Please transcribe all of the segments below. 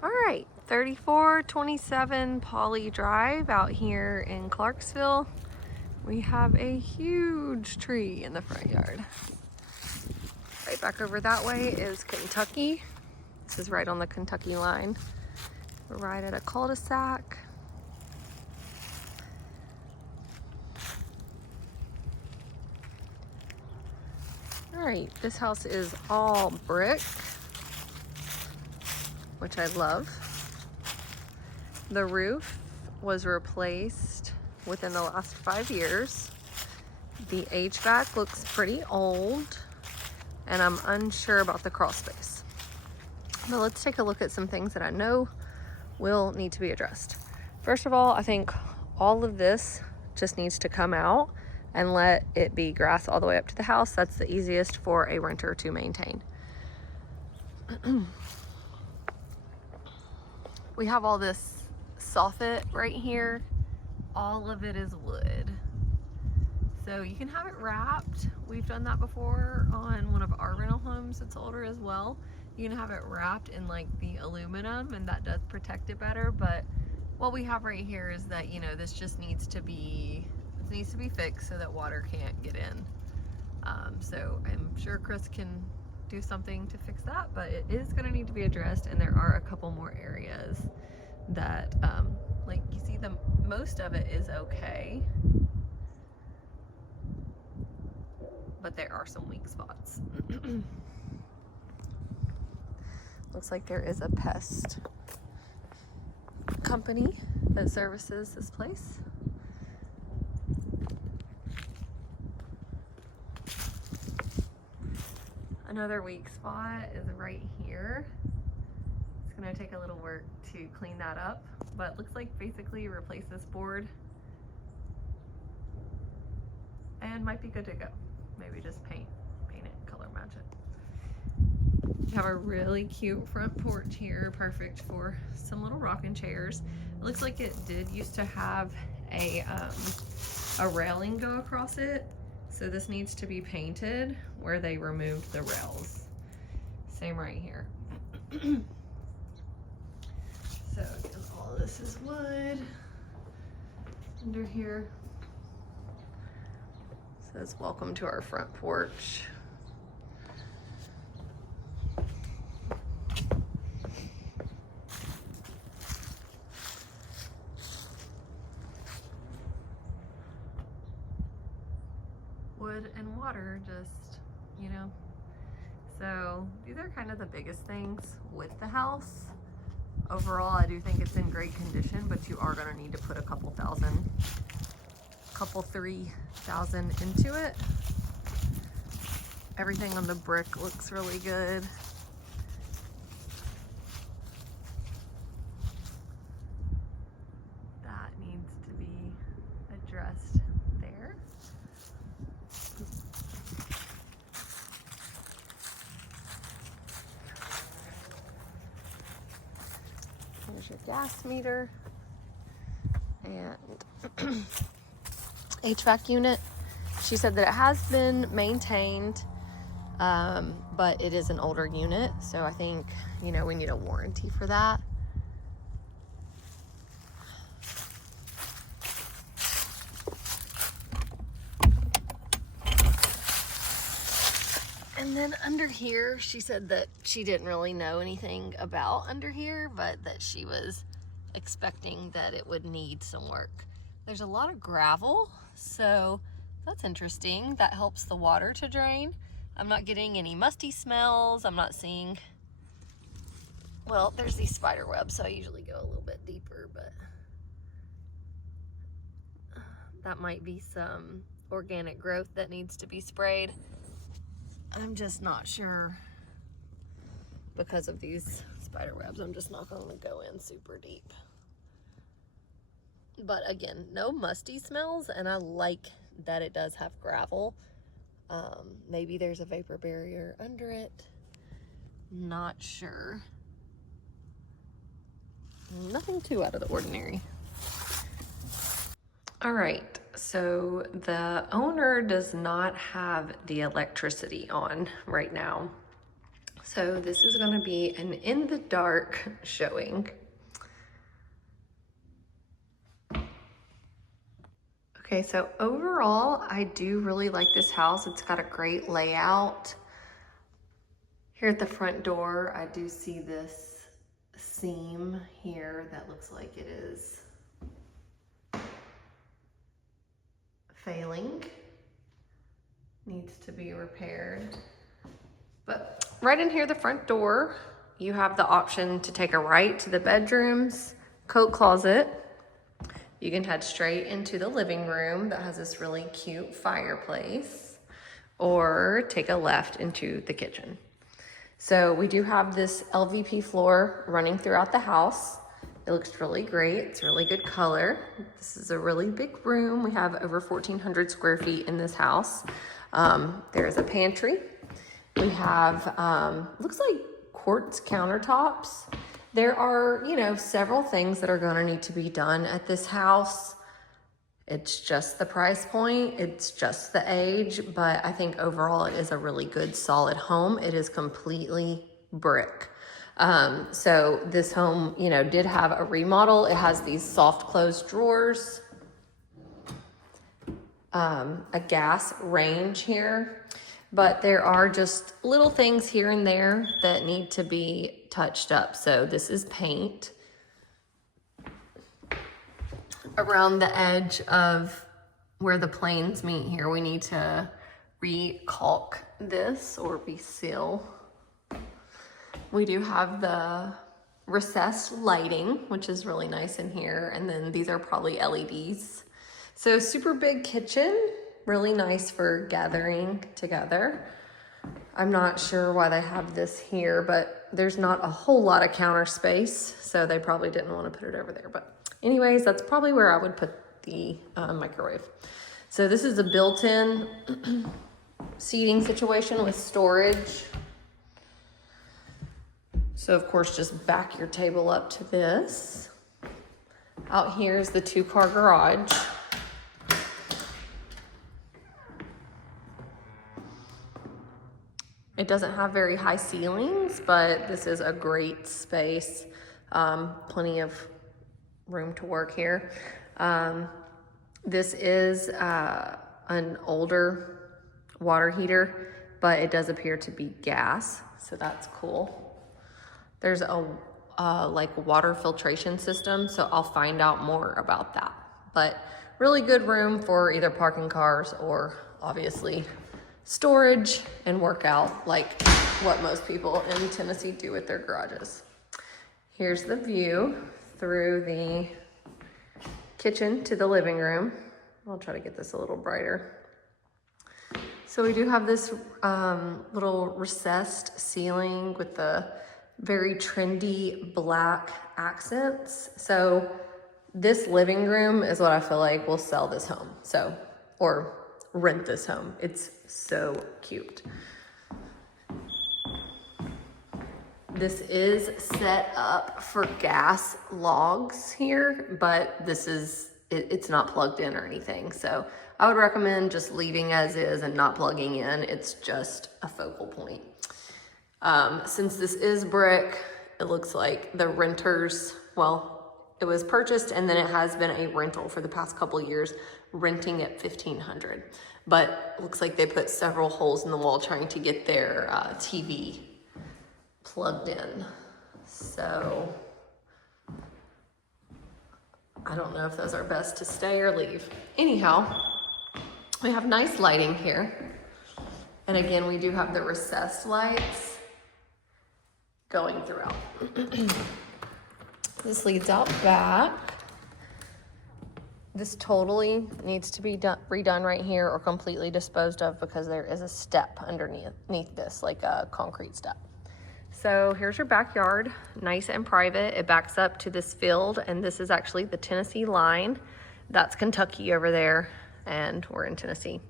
All right, 3427 Polly Drive out here in Clarksville. We have a huge tree in the front yard. Right back over that way is Kentucky. This is right on the Kentucky line. We're right at a cul-de-sac. All right, this house is all brick, which I love. The roof was replaced within the last 5 years. The HVAC looks pretty old, and I'm unsure about the crawl space. But let's take a look at some things that I know will need to be addressed. First of all, I think all of this just needs to come out and let it be grass all the way up to the house. That's the easiest for a renter to maintain. We have all this soffit right here. All of it is wood. So you can have it wrapped. We've done that before on one of our rental homes that's older as well. You can have it wrapped in like the aluminum, and that does protect it better. But what we have right here is that, you know, this just needs to be fixed so that water can't get in. So I'm sure Chris can do something to fix that, but it is going to need to be addressed. And there are a couple more areas that, like you see, most of it is okay, but there are some weak spots. Looks like there is a pest company that services this place. Another weak spot is right here. It's gonna take a little work to clean that up, but it looks like basically replace this board and might be good to go. Maybe just paint it, color match it. We have a really cute front porch here, perfect for some little rocking chairs. It looks like it did used to have a railing go across it. So this needs to be painted where they removed the rails. Same right here. So again, all of this is wood. Under here says welcome to our front porch. Wood and water, just, you know. So these are kind of the biggest things with the house. Overall, I do think it's in great condition, but you are going to need to put a couple $3,000 into it. Everything on the brick looks really good. That needs to be addressed there. Here's your gas meter and HVAC unit. She said that it has been maintained, but it is an older unit, so I think, you know, we need a warranty for that. And then under here, she said that she didn't really know anything about under here, but that she was expecting that it would need some work. There's a lot of gravel, so that's interesting. That helps the water to drain. I'm not getting any musty smells. I'm not seeing, well, there's these spider webs, so I usually go a little bit deeper, but that might be some organic growth that needs to be sprayed. I'm just not sure because of these spider webs. I'm just not going to go in super deep. But again, no musty smells, and I like that it does have gravel. Maybe there's a vapor barrier under it. Not sure. Nothing too out of the ordinary. All right, so the owner does not have the electricity on right now. So this is gonna be an in the dark showing. Okay, so overall, I do really like this house. It's got a great layout. Here at the front door, I do see this seam here that looks like it is failing. Needs to be repaired. But right in here, the front door, you have the option to take a right to the bedrooms, coat closet. You can head straight into the living room that has this really cute fireplace, or take a left into the kitchen. So we do have this LVP floor running throughout the house. It looks really great. It's a really good color. This is a really big room. We have over 1,400 square feet in this house. There's a pantry. We have, looks like quartz countertops. There are, you know, several things that are gonna need to be done at this house. It's just the price point, it's just the age, but I think overall it is a really good, solid home. It is completely brick. So this home, you know, did have a remodel. It has these soft close drawers, a gas range here, but there are just little things here and there that need to be touched up. So this is paint around the edge of where the planes meet here. We need to re-caulk this or reseal. We do have the recessed lighting, which is really nice in here. And then these are probably LEDs. So super big kitchen, really nice for gathering together. I'm not sure why they have this here, but there's not a whole lot of counter space, so they probably didn't want to put it over there. But anyways, that's probably where I would put the microwave. So this is a built-in seating situation with storage. So of course, just back your table up to this. Out here is the 2-car garage. It doesn't have very high ceilings, but this is a great space. Plenty of room to work here. This is an older water heater, but it does appear to be gas, so that's cool. There's a like water filtration system, so I'll find out more about that. But really good room for either parking cars or obviously storage and workout, like what most people in Tennessee do with their garages. Here's the view through the kitchen to the living room. I'll try to get this a little brighter. So we do have this little recessed ceiling with the very trendy black accents. So this living room is what I feel like will sell this home. So, or rent this home. It's so cute. This is set up for gas logs here, but this is, it's not plugged in or anything. So I would recommend just leaving as is and not plugging in. It's just a focal point. Since this is brick, it looks like the renters, well, it was purchased and then it has been a rental for the past couple of years, renting at $1,500. But it looks like they put several holes in the wall trying to get their TV plugged in. So I don't know if those are best to stay or leave. Anyhow, we have nice lighting here. And again, we do have the recessed lights going throughout. This leads out back. This totally needs to be redone right here or completely disposed of because there is a step underneath this, like a concrete step. So here's your backyard, nice and private. It backs up to this field, and this is actually the Tennessee line. That's Kentucky over there, and we're in Tennessee.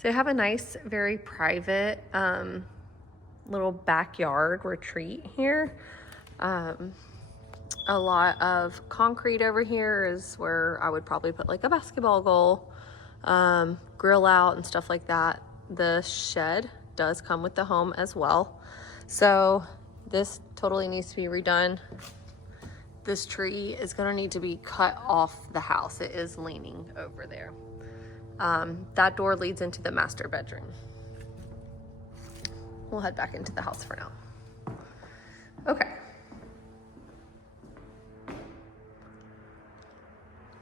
So you have a nice, very private little backyard retreat here. A lot of concrete over here is where I would probably put like a basketball goal, grill out and stuff like that. The shed does come with the home as well. So this totally needs to be redone. This tree is gonna need to be cut off the house. It is leaning over there. That door leads into the master bedroom. We'll head back into the house for now. Okay.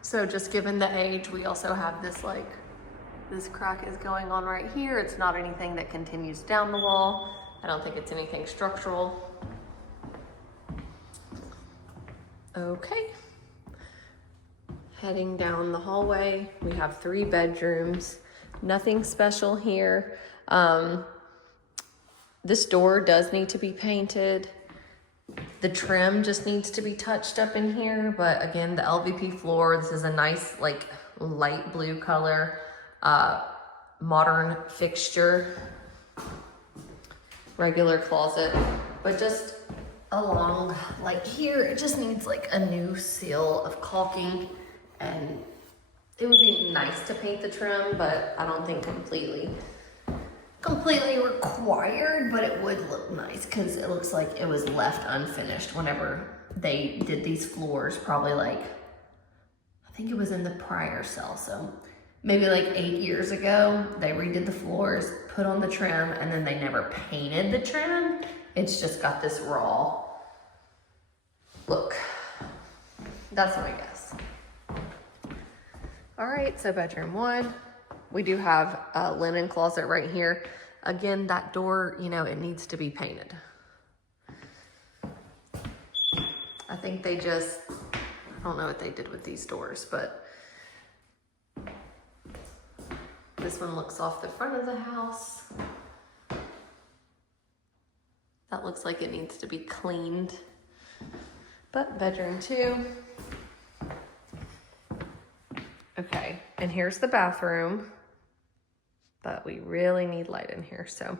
So just given the age, we also have this this crack is going on right here. It's not anything that continues down the wall. I don't think it's anything structural. Okay. Heading down the hallway, we have 3 bedrooms. Nothing special here. This door does need to be painted. The trim just needs to be touched up in here, but again, the LVP floor, this is a nice light blue color, modern fixture, regular closet, but just along here, it just needs a new seal of caulking, and it would be nice to paint the trim, but I don't think completely required, but it would look nice because it looks like it was left unfinished whenever they did these floors, probably I think it was in the prior cell, so maybe 8 years ago they redid the floors, put on the trim, and then they never painted the trim. It's just got this raw look. That's my guess. All right, so bedroom 1. We do have a linen closet right here. Again, that door, it needs to be painted. I think I don't know what they did with these doors, but this one looks off the front of the house. That looks like it needs to be cleaned. But bedroom 2. Okay, and here's the bathroom. But we really need light in here. So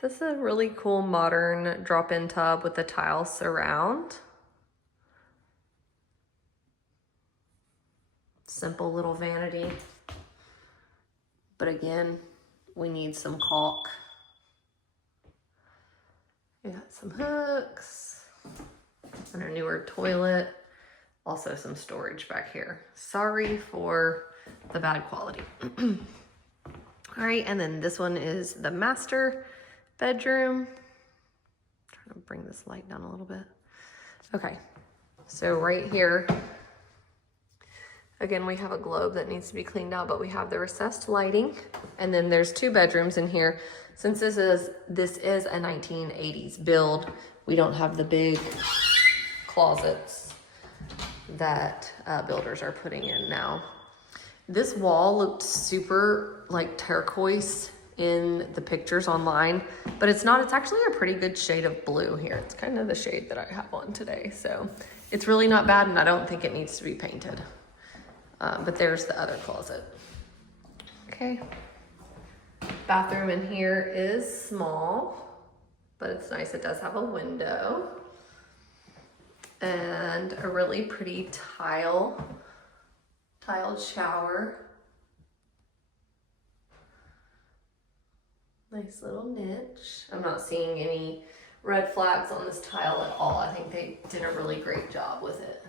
this is a really cool modern drop-in tub with the tile surround. Simple little vanity. But again, we need some caulk. We got some hooks and a newer toilet. Also some storage back here. Sorry for the bad quality. All right, and then this one is the master bedroom. Trying to bring this light down a little bit. Okay, so right here, again, we have a globe that needs to be cleaned out, but we have the recessed lighting, and then there's 2 bedrooms in here. Since this is a 1980s build, we don't have the big closets that builders are putting in now. This wall looked super turquoise in the pictures online, but it's not. It's actually a pretty good shade of blue here. It's kind of the shade that I have on today. So it's really not bad, and I don't think it needs to be painted. But there's the other closet. Okay. Bathroom in here is small, but it's nice. It does have a window and a really pretty tiled shower. Nice little niche. I'm not seeing any red flags on this tile at all. I think they did a really great job with it.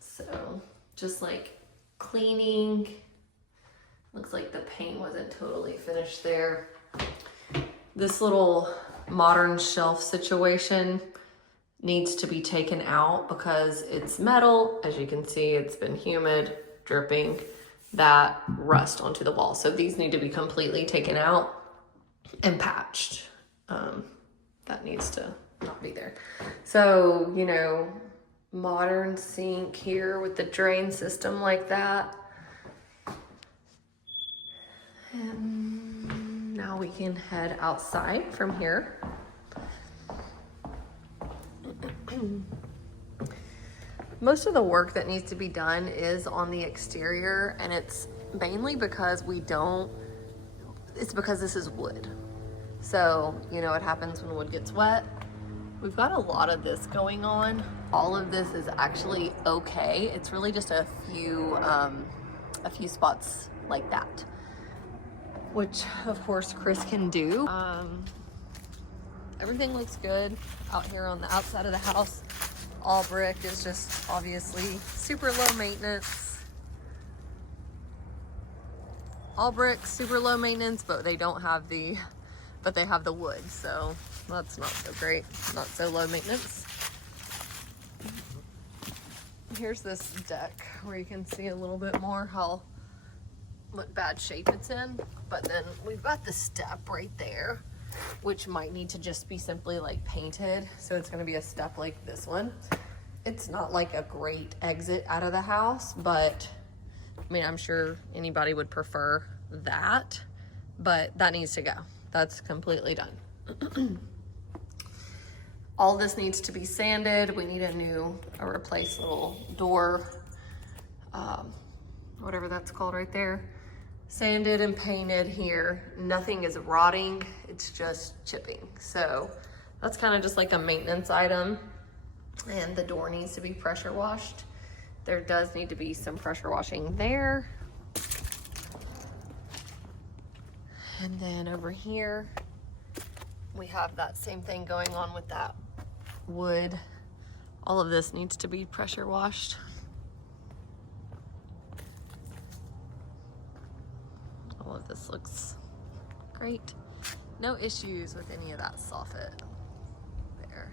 So just cleaning. Looks like the paint wasn't totally finished there. This little modern shelf situation needs to be taken out because it's metal. As you can see, it's been humid, dripping that rust onto the wall. So these need to be completely taken out and patched. That needs to not be there. So, modern sink here with the drain system like that. And now we can head outside from here. Most of the work that needs to be done is on the exterior, and it's mainly because it's because this is wood. So, what happens when wood gets wet. We've got a lot of this going on. All of this is actually okay. It's really just a few spots like that. which of course Chris can do. Everything looks good out here on the outside of the house. All brick is just obviously super low maintenance. All brick, super low maintenance, but they have the wood, so that's not so great, not so low maintenance. Here's this deck where you can see a little bit more what bad shape it's in, but then we've got the step right there, which might need to just be simply like painted. So it's going to be a step like this one. It's not like a great exit out of the house, but I mean, I'm sure anybody would prefer that, but that needs to go. That's completely done. All this needs to be sanded. We need a replaced little door, whatever that's called right there. Sanded and painted here. Nothing is rotting, it's just chipping. So that's kind of just like a maintenance item. And the door needs to be pressure washed. There does need to be some pressure washing there. And then over here, we have that same thing going on with that wood. All of this needs to be pressure washed. All of this looks great. No issues with any of that soffit there.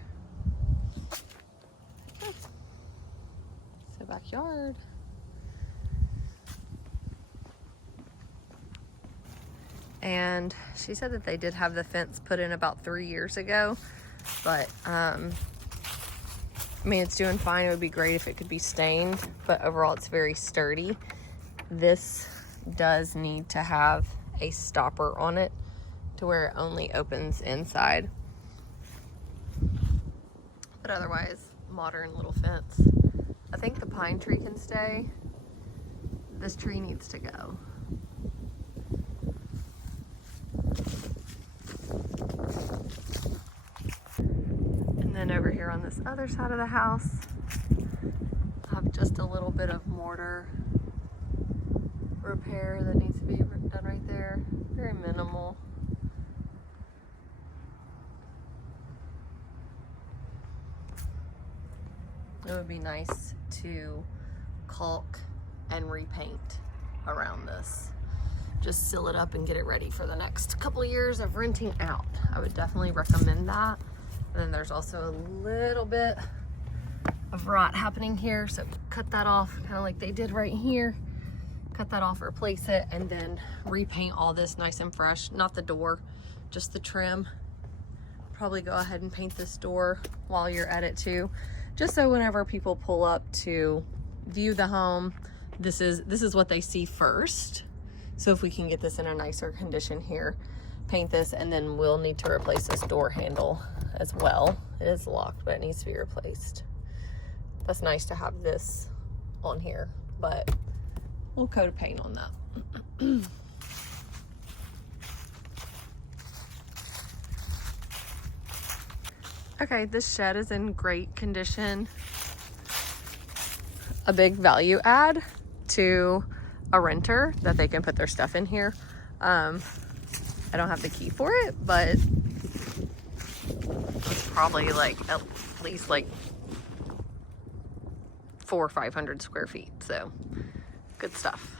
Okay. So backyard. And she said that they did have the fence put in about 3 years ago, but I mean, it's doing fine. It would be great if it could be stained, but overall it's very sturdy. This does need to have a stopper on it to where it only opens inside. But otherwise, modern little fence. I think the pine tree can stay. This tree needs to go. And then over here on this other side of the house, I have just a little bit of mortar repair that needs to be done right there. Very minimal. It would be nice to caulk and repaint around this. Just seal it up and get it ready for the next couple of years of renting out. I would definitely recommend that. And then there's also a little bit of rot happening here, so cut that off, kind of like they did right here. Cut that off, replace it, and then repaint all this nice and fresh. Not the door, just the trim. Probably go ahead and paint this door while you're at it too, just so whenever people pull up to view the home, this is what they see first. So if we can get this in a nicer condition here, paint this, and then we'll need to replace this door handle as well. It is locked, but it needs to be replaced. That's nice to have this on here, but we'll coat of paint on that. Okay, this shed is in great condition. A big value add to a renter that they can put their stuff in here. I don't have the key for it, but it's probably like at least like 400 or 500 square feet. So good stuff.